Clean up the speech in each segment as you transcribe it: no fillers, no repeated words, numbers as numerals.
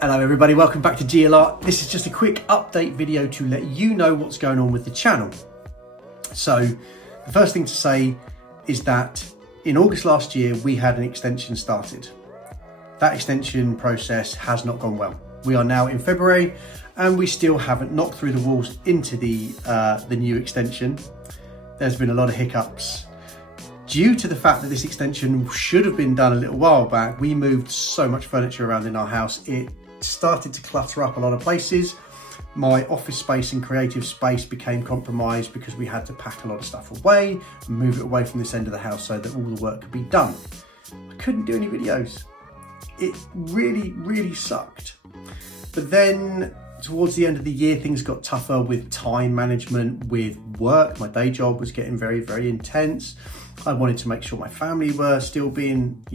Hello everybody, welcome back to GLR. This is just a quick update video to let you know what's going on with the channel. So the first thing to say is that in August last year, we had an extension started. That extension process has not gone well. We are now in February and we still haven't knocked through the walls into the new extension. There's been a lot of hiccups. Due to the fact that this extension should have been done a little while back, we moved so much furniture around in our house, it started to clutter up a lot of places. My office space and creative space became compromised because we had to pack a lot of stuff away and move it away from this end of the house so that all the work could be done. I couldn't do any videos. It really sucked. But then towards the end of the year, things got tougher with time management, with work. My day job was getting very intense. I wanted to make sure my family were still being,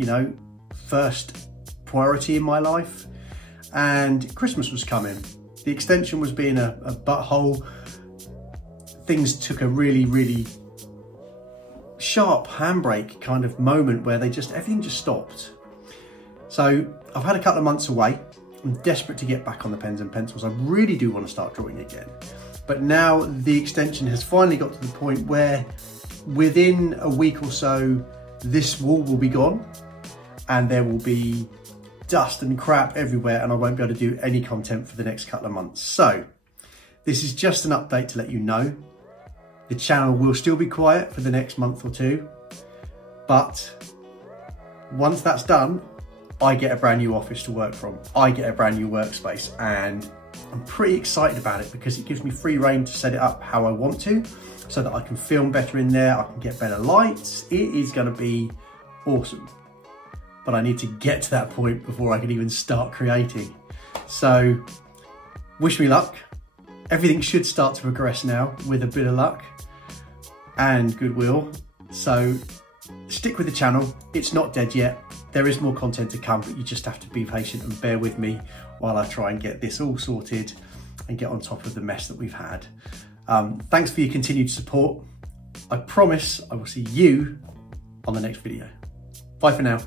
first priority in my life. And Christmas was coming. The extension was being a butthole. Things took a really sharp handbrake kind of moment where everything just stopped. So I've had a couple of months away. I'm desperate to get back on the pens and pencils. I really do want to start drawing again. But now the extension has finally got to the point where within a week or so, this wall will be gone and there will be dust and crap everywhere and I won't be able to do any content for the next couple of months. So this is just an update to let you know. The channel will still be quiet for the next month or two, but once that's done, I get a brand new office to work from. I get a brand new workspace and I'm pretty excited about it because it gives me free rein to set it up how I want to so that I can film better in there, I can get better lights. It is going to be awesome. But I need to get to that point before I can even start creating. So wish me luck. Everything should start to progress now with a bit of luck and goodwill. So stick with the channel. It's not dead yet. There is more content to come, but you just have to be patient and bear with me while I try and get this all sorted and get on top of the mess that we've had. Thanks for your continued support. I promise I will see you on the next video. Bye for now.